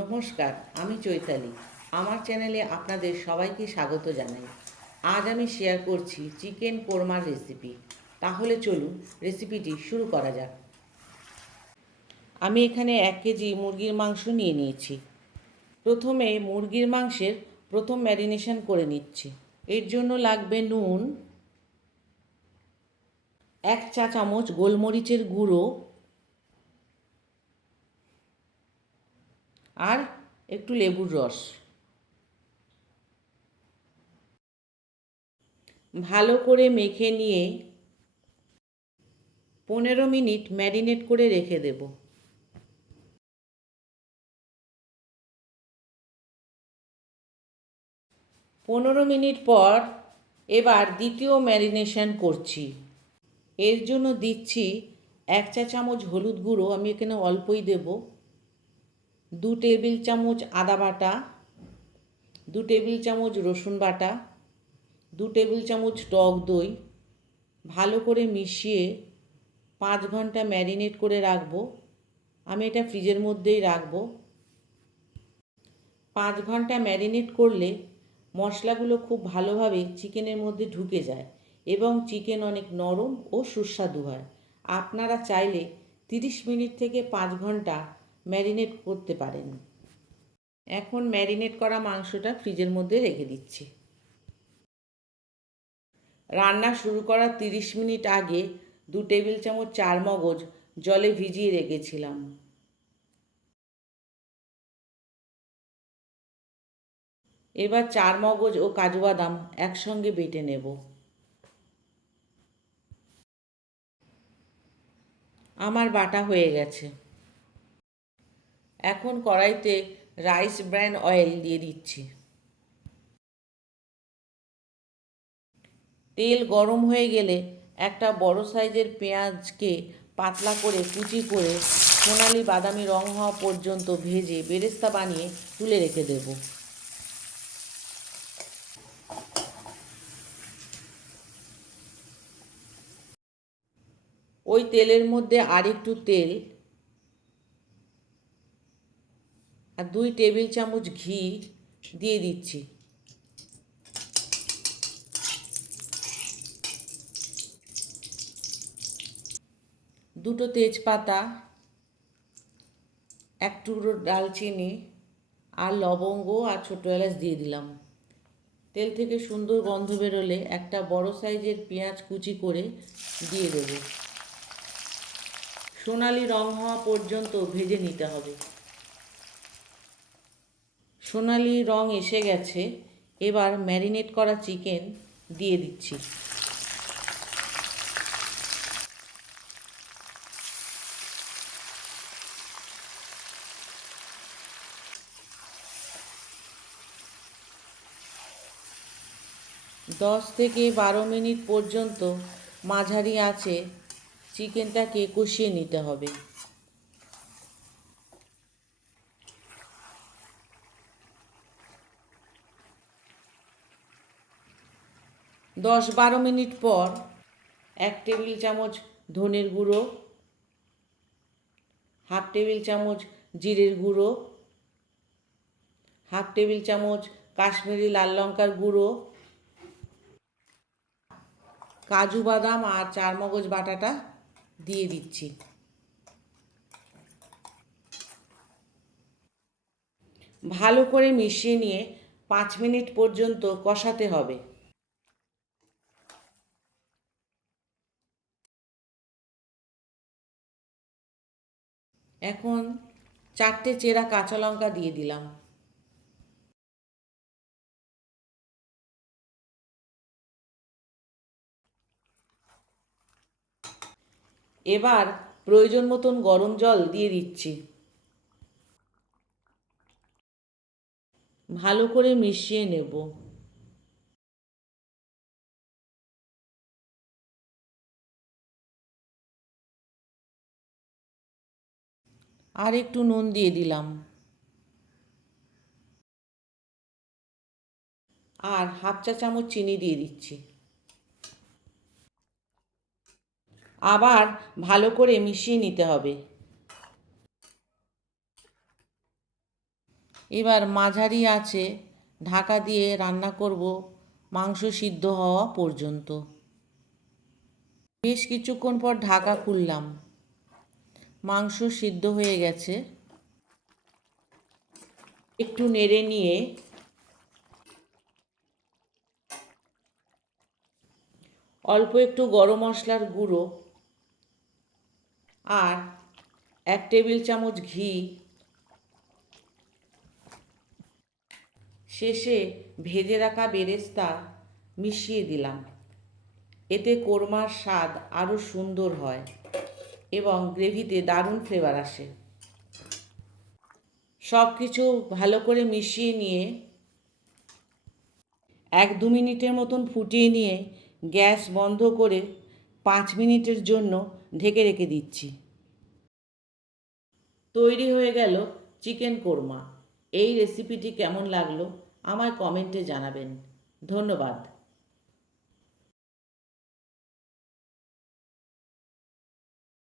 নমস্কার, আমি চৈতালি। আমার চ্যানেলে আপনাদের সবাইকে স্বাগত জানাই। আজ আমি শেয়ার করছি চিকেন কোরমার রেসিপি। তাহলে চলুন রেসিপিটি শুরু করা যাক। আমি এখানে 1 কেজি মুরগির মাংস নিয়ে নিয়েছি। প্রথমে মুরগির মাংসের ম্যারিনেশন করে নিচ্ছি। এর জন্য লাগবে নুন, 1 চা চামচ গোলমরিচের গুঁড়ো আর একটু লেবুর রস। ভালো করে মেখে নিয়ে 15 মিনিট ম্যারিনেট করে রেখে দেব। 15 মিনিট পর এবার দ্বিতীয় ম্যারিনেশন করছি। এর জন্য দিচ্ছি 1 চা চামচ হলুদ গুঁড়ো, আমি এখানে অল্পই দেব। 2 টেবিল চামচ আদা বাটা, 2 টেবিল চামচ রসুন বাটা, 2 টেবিল চামচ টক দই। ভালো করে মিশিয়ে 5 ঘন্টা ম্যারিনেট করে রাখবো। আমি এটা ফ্রিজের মধ্যেই রাখবো। 5 ঘন্টা ম্যারিনেট করলে মশলাগুলো খুব ভালোভাবে চিকেনের মধ্যে ঢুকে যায় এবং চিকেন অনেক নরম ও সুস্বাদু হয়। আপনারা চাইলে 30 মিনিট থেকে 5 ঘন্টা ম্যারিনেট করতে পারেন। এখন ম্যারিনেট করা মাংসটা ফ্রিজের মধ্যে রেখে দিচ্ছি। রান্না শুরু করার 30 মিনিট আগে 2 টেবিল চামচ চারমগজ জলে ভিজিয়ে রেখেছিলাম। এবার চারমগজ ও কাজু বাদাম একসঙ্গে বেটে নেব। আমার বাটা হয়ে গেছে। এখন কড়াইতে রাইস ব্র্যান অয়েল দিয়ে দিচ্ছি। তেল গরম হয়ে গেলে একটা বড় সাইজের পেঁয়াজকে পাতলা করে কুচি করে সোনালি বাদামি রং হওয়া পর্যন্ত ভেজে বেরেস্তা বানিয়ে তুলে রেখে দেব। ওই তেলের মধ্যে আরেকটু তেল আর 2 টেবিল চামচ ঘি দিয়ে দিচ্ছি। দুটো তেজপাতা, এক টুকরো ডালচিনি আর লবঙ্গ আর ছোটো এলাচ দিয়ে দিলাম। তেল থেকে সুন্দর গন্ধ বেরোলে একটা বড় সাইজের পেঁয়াজ কুচি করে দিয়ে দেব। সোনালি রং হওয়া পর্যন্ত ভেজে নিতে হবে। সোনালি রং এসে গেছে। এবার ম্যারিনেট করা চিকেন দিয়ে দিচ্ছি। দশ থেকে 12 মিনিট পর্যন্ত মাঝারি আঁচে চিকেনটাকে কষিয়ে নিতে হবে। 10-12 মিনিট পর 1 টেবিল চামচ ধনের গুঁড়ো, 1/2 টেবিল চামচ জিরের গুঁড়ো, 1/2 টেবিল চামচ কাশ্মীরি লাল লঙ্কার গুঁড়ো, কাজু বাদাম আর চারমগজ বাটাটা দিয়ে দিচ্ছি। ভালো করে মিশিয়ে নিয়ে 5 মিনিট পর্যন্ত কষাতে হবে। এখন 4টে চেরা কাঁচা লঙ্কা দিয়ে দিলাম। এবার প্রয়োজন মতন গরম জল দিয়ে দিচ্ছি। ভালো করে মিশিয়ে নেব। আর একটু নুন দিয়ে দিলাম। আর 1/2 চা চামচ চিনি দিয়ে দিচ্ছি। আবার ভালো করে মিশিয়ে নিতে হবে। এবার মাঝারি আঁচে ঢাকা দিয়ে রান্না করব মাংস সিদ্ধ হওয়া পর্যন্ত। বেশ কিছুক্ষণ পর ঢাকা খুললাম। মাংস সিদ্ধ হয়ে গেছে। একটু নেড়ে নিয়ে অল্প একটু গরম মশলার গুঁড়ো আর 1 টেবিল চামচ ঘি, শেষে ভেজে রাখা বেরেস্তা মিশিয়ে দিলাম। এতে কোরমার স্বাদ আরও সুন্দর হয় এবং গ্রেভিতে দারুণ ফ্লেভার আসে। সব কিছু ভালো করে মিশিয়ে নিয়ে 1-2 মিনিটের মতন ফুটিয়ে নিয়ে গ্যাস বন্ধ করে 5 মিনিটের জন্য ঢেকে রেখে দিচ্ছি। তৈরি হয়ে গেল চিকেন কোরমা। এই রেসিপিটি কেমন লাগলো আমায় কমেন্টে জানাবেন। ধন্যবাদ।